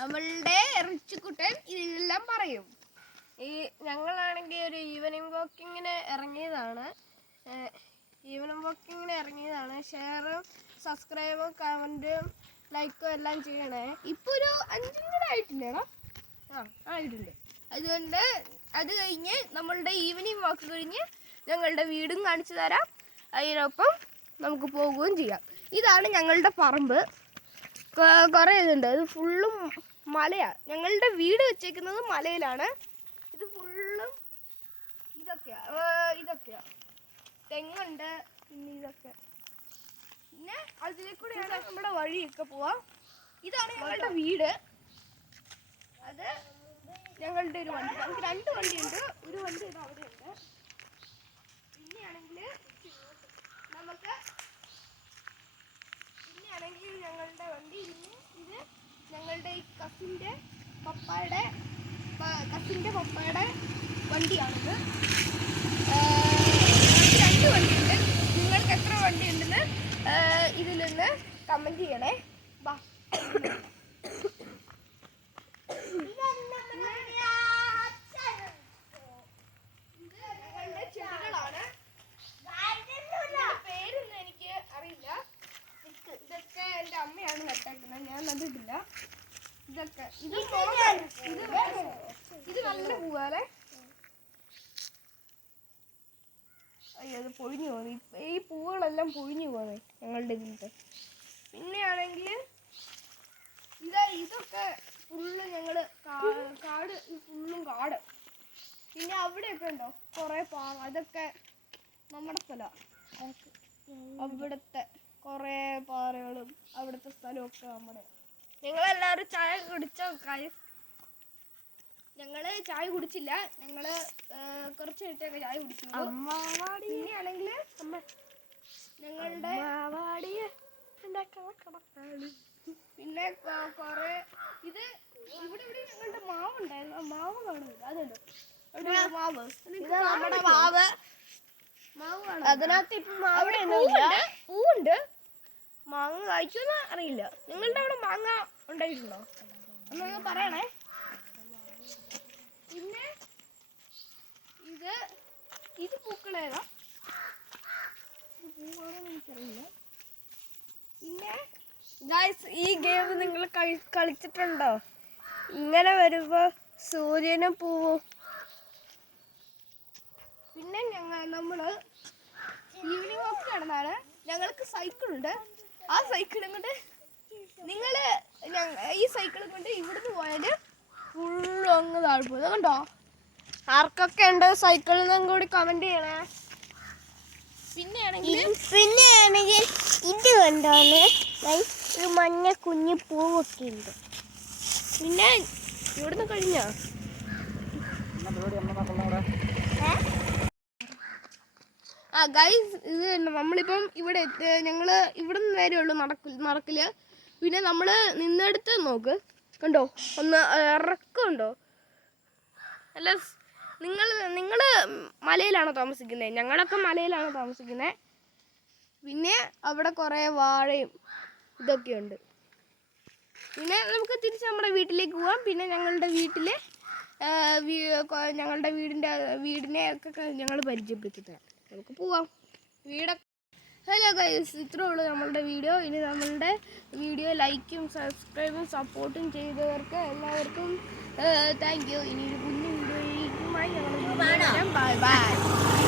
നമ്മളുടെ റിച്ചുകുട്ടൻ ഇതെല്ലാം പറയും. ഞങ്ങളാണെങ്കിൽ ഒരു ഈവനിങ് വാക്കിങ്ങിന് ഇറങ്ങിയതാണ്. ഷെയറും സബ്സ്ക്രൈബും കമൻറ്റും ലൈക്കും എല്ലാം ചെയ്യണേ. ഇപ്പോൾ ഒരു 5 മിനിറ്റ് ആയിട്ടില്ലേടാ? ആയിട്ടുണ്ട്. അതുകൊണ്ട് അത് കഴിഞ്ഞ് നമ്മളുടെ ഈവനിങ് വാക്ക് കഴിഞ്ഞ് ഞങ്ങളുടെ വീടും കാണിച്ചു തരാം. അതിനൊപ്പം നമുക്ക് പോകുകയും ചെയ്യാം. ഇതാണ് ഞങ്ങളുടെ പറമ്പ്. കുറേ ഇതുണ്ട്. ഇത് ഫുള്ളും മലയാണ്. ഞങ്ങളുടെ വീട് വെച്ചേക്കുന്നത് മലയിലാണ്. ഇത് ഫുള്ളും ഇതൊക്കെയാ തെങ്ങുണ്ട്. പിന്നെ ഇതൊക്കെ, പിന്നെ അതിലേക്കൂടെയാണ് നമ്മുടെ വഴിയൊക്കെ പോവാം. ഇതാണ് ഞങ്ങളുടെ വീട്. അത് ഞങ്ങളുടെ ഒരു വണ്ടി. നമുക്ക് 2 വണ്ടിയുണ്ട്. ഒരു വണ്ടി ഇത് അവിടെയുണ്ട്. പിന്നെയാണെങ്കിൽ ഞങ്ങളുടെ വണ്ടി ഇത് ഞങ്ങളുടെ ഈ കസിൻ്റെ പപ്പായുടെ വണ്ടിയാണിത്. 2 വണ്ടിയുണ്ട്. നിങ്ങൾക്ക് എത്ര വണ്ടി ഉണ്ടെന്ന് ഇതിൽ നിന്ന് കമൻറ്റ് ചെയ്യണേ. ബാ, ഞങ്ങളുടെ ചെടികളാണ്. പേരൊന്നും എനിക്ക് അറിയില്ല. ഇതൊക്കെ എൻ്റെ അമ്മയാണ് നട്ടേക്കുന്നത്. ഞാൻ നട്ടിട്ടില്ല. ഇതൊക്കെ ഇത് നല്ല പൂവാലേ. അയ്യോ, അത് പൊഴിഞ്ഞു പോകുന്നു. ഈ പൂവുകളെല്ലാം പൊഴിഞ്ഞു പോകുന്നത് ഞങ്ങളുടെ ഇതിൻ്റെ. പിന്നെയാണെങ്കിൽ ഇതൊക്കെ ഫുള്ള് ഞങ്ങൾ കാട്, ഫുള്ളും കാട്. പിന്നെ അവിടെയൊക്കെ ഉണ്ടോ കുറേ പാറ. അതൊക്കെ നമ്മുടെ സ്ഥലമാണ്. അവിടുത്തെ കുറേ പാറകളും അവിടുത്തെ സ്ഥലമൊക്കെ നമ്മുടെ. നിങ്ങളെല്ലാവരും ചായ കുടിച്ചോ? ഞങ്ങൾ ചായ കുടിച്ചില്ല. ഞങ്ങൾ കുറച്ച് കഴിഞ്ഞിട്ടൊക്കെ ചായ കുടിക്കുള്ളൂ. പിന്നെയാണെങ്കിൽ ഞങ്ങളുടെ പിന്നെ കുറേ ഇത് ഇവിടെ ഞങ്ങളുടെ മാവുണ്ടായിരുന്നു. ആ മാവ് കാണുന്നില്ല. അതുണ്ട് മാവ്. ഇത് നമ്മുടെ മാവ് കാണും. അതിനകത്ത് ഇപ്പം പൂവുണ്ട്. മാങ്ങ കഴിക്കുമെന്ന് അറിയില്ല. നിങ്ങളുടെ അവിടെ മാങ്ങ ഉണ്ടായിട്ടുണ്ടോ എന്നൊന്ന് പറയണേ. പിന്നെ ഇത് പൂക്കളേതാ? ഇത് പൂവാണെന്ന് എനിക്കറിയില്ല. പിന്നെ ഈ ഗെയിം നിങ്ങൾ കളിച്ചിട്ടുണ്ടോ? ഇങ്ങനെ വരുമ്പോൾ സൂര്യനും പൂവും. പിന്നെ നമ്മൾ ഈവനിങ് വാക്ക് നടന്നാണ്. ഞങ്ങൾക്ക് സൈക്കിളുണ്ട്. ആ സൈക്കിളും കൊണ്ട് ഈ സൈക്കിളും കൊണ്ട് ഇവിടുന്ന് പോയാൽ ഫുള്ളും അങ്ങ് താഴ്പോയത് കണ്ടോ. ആർക്കൊക്കെ ഉണ്ട് സൈക്കിളിനും കൂടി കമന്റ് ചെയ്യണേ. പിന്നെയാണെങ്കിൽ ഇത് കണ്ടോന്ന് ഒരു മഞ്ഞ കുഞ്ഞു പൂവൊക്കെ ഉണ്ട്. പിന്നെ ഇവിടുന്ന് കഴിഞ്ഞോ ഗൈസ്, ഇത് നമ്മളിപ്പം ഞങ്ങൾ ഇവിടുന്ന് നേരെ ഉള്ളു നടക്കില്ല. പിന്നെ നമ്മൾ നിന്നെടുത്ത് നോക്ക്, കണ്ടോ ഒന്ന് ഇറക്കമുണ്ടോ? അല്ല, നിങ്ങൾ മലയിലാണോ താമസിക്കുന്നത്? ഞങ്ങളൊക്കെ മലയിലാണ് താമസിക്കുന്നത്. പിന്നെ അവിടെ കുറേ വാഴയും ഇതൊക്കെയുണ്ട്. പിന്നെ നമുക്ക് തിരിച്ച് നമ്മുടെ വീട്ടിലേക്ക് പോവാം. പിന്നെ ഞങ്ങളുടെ വീടിനെ ഒക്കെ ഞങ്ങൾ പരിചയപ്പെടുത്തി തരാം. നമുക്ക് പോവാം. ഹലോ ഗൈസ്, ഇത്രേ ഉള്ളൂ നമ്മളുടെ വീഡിയോ. ഇനി നമ്മളുടെ വീഡിയോ ലൈക്കും സബ്സ്ക്രൈബും സപ്പോർട്ടും ചെയ്തവർക്ക് എല്ലാവർക്കും താങ്ക് യു. ഇനി ഒരു കുഞ്ഞു വീഡിയോയുമായി ഞങ്ങൾ ബൈ ബൈ.